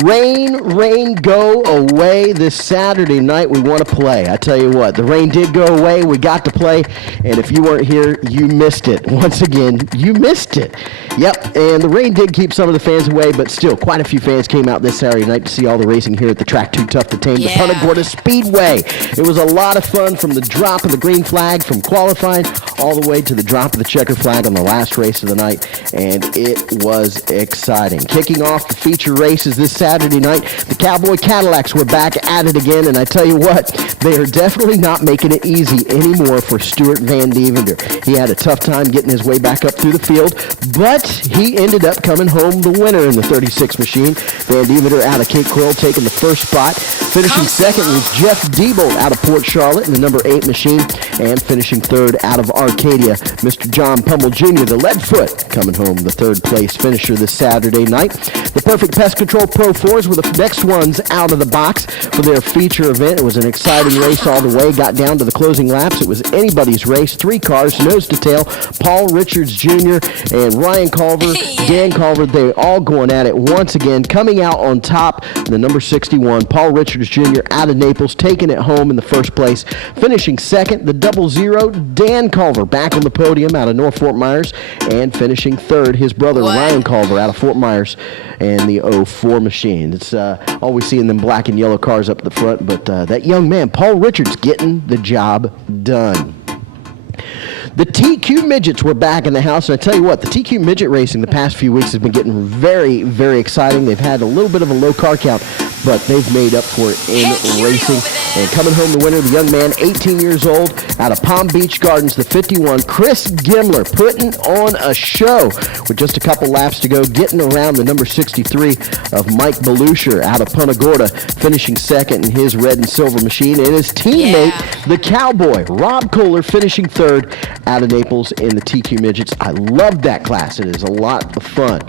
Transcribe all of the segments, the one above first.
Rain, go away this Saturday night. We want to play. I tell you what, the rain did go away. We got to play, and if you weren't here, you missed it. Once again, you missed it. Yep, and the rain did keep some of the fans away, but still, quite a few fans came out this Saturday night to see all the racing here at the track Too Tough to Tame, the Punta Gorda Speedway. It was a lot of fun from the drop of the green flag from qualifying all the way to the drop of the checker flag on the last race of the night, and it was exciting. Kicking off the feature races this Saturday night, the Cowboy Cadillacs were back at it again, and I tell you what, they are definitely not making it easy anymore for Stuart Van Devender. He had a tough time getting his way back up through the field, but he ended up coming home the winner in the 36 machine. Van Devender out of Cape Coral taking the first spot. Finishing second was Jeff Diebold out of Port Charlotte in the number 8 machine, and finishing third out of Arcadia, Mr. John Pummel Jr., the Leadfoot, coming home the third place finisher this Saturday night. The Perfect Pest Control Pro 4s were the next ones out of the box for their feature event. It was an exciting race all the way. Got down to the closing laps. It was anybody's race. 3 cars, nose to tail. Paul Richards Jr. and Ryan Culver, Dan Culver, they all going at it once again. Coming out on top, the number 61, Paul Richards Jr. out of Naples, taking it home in the first place. Finishing second, the 00, Dan Culver back on the podium out of North Fort Myers, and finishing third, his brother Ryan Culver out of Fort Myers and the 04 machine. It's always seeing them black and yellow cars up the front, but that young man, Paul Richards, getting the job done. The TQ Midgets were back in the house, and I tell you what, the TQ Midget racing the past few weeks has been getting very, very exciting. They've had a little bit of a low car count, but they've made up for it in racing. And coming home the winner, the young man, 18 years old, out of Palm Beach Gardens, the 51, Chris Gimler, putting on a show with just a couple laps to go, getting around the number 63 of Mike Belusher out of Punta Gorda, finishing second in his red and silver machine, and his teammate, the Cowboy, Rob Kohler, finishing third out of Naples in the TQ Midgets. I love that class. It is a lot of fun.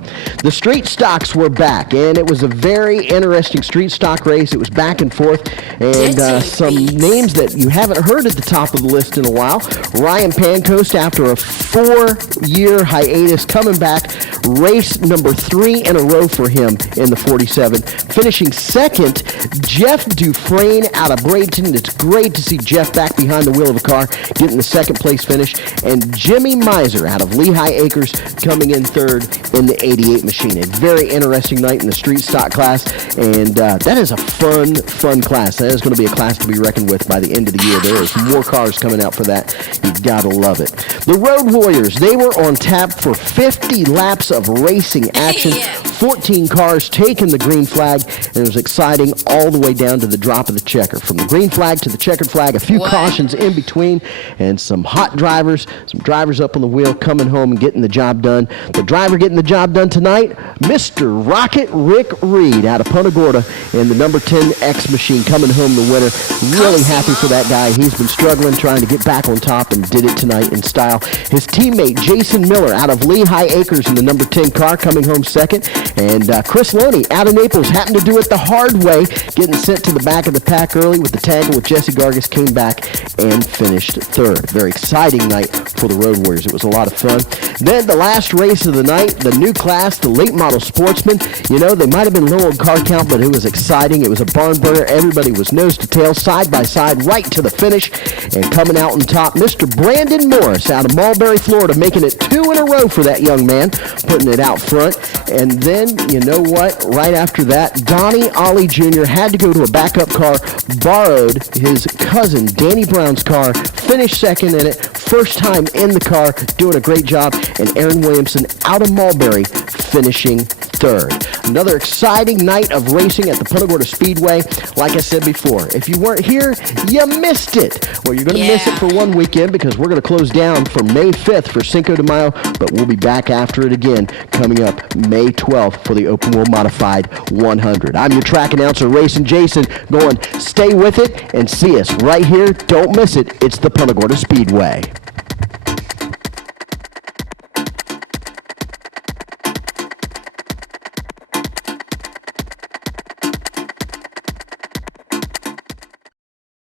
The street stocks were back, and it was a very interesting street stock race. It was back and forth, and some names that you haven't heard at the top of the list in a while. Ryan Pancoast, after a 4-year hiatus, coming back, race number 3 in a row for him in the 47. Finishing second, Jeff Dufresne out of Bradenton. It's great to see Jeff back behind the wheel of a car, getting the second place finish. And Jimmy Miser out of Lehigh Acres coming in third in the 88 machine. A very interesting night in the street stock class, and that is a fun class. That is going to be a class to be reckoned with by the end of the year. There is more cars coming out for that. You gotta love it. The Road Warriors, they were on tap for 50 laps of racing action. 14 cars taking the green flag, and it was exciting all the way down to the drop of the checker. From the green flag to the checkered flag, a few cautions in between, and some hot drivers, some drivers up on the wheel coming home and getting the job done. The driver getting the job done tonight, Mr. Rocket Rick Reed out of Punta Gorda in the number 10 X machine, coming home the winner. Really happy for that guy. He's been struggling trying to get back on top and did it tonight in style. His teammate Jason Miller out of Lehigh Acres in the number 10 car, coming home second. And Chris Loney out of Naples happened to do it the hard way, getting sent to the back of the pack early with the tangle with Jesse Gargas, came back and finished third. Very exciting night for the Road Warriors. It was a lot of fun. Then the last race of the night, the new class, the late model sportsman. You know, they might have been low on car count, but it was exciting. It was a barn burner. Everybody was nose to tail, side by side, right to the finish. And coming out on top, Mr. Brandon Morris out of Mulberry, Florida, making it 2 in a row for that young man, putting it out front. And then, you know what, right after that, Donnie Ollie Jr. had to go to a backup car, borrowed his cousin Danny Brown's car, finished second in it, first time in the car, doing a great job, and Aaron Williamson out of Mulberry finishing third. Another exciting night of racing at the Punta Gorda Speedway. Like I said before, if you weren't here, you missed it. Well, you're going to miss it for one weekend because we're going to close down for May 5th for Cinco de Mayo, but we'll be back after it again coming up May 12th for the Open Wheel Modified 100. I'm your track announcer, Racing Jason, going stay with it and see us right here. Don't miss it. It's the Punta Gorda Speedway.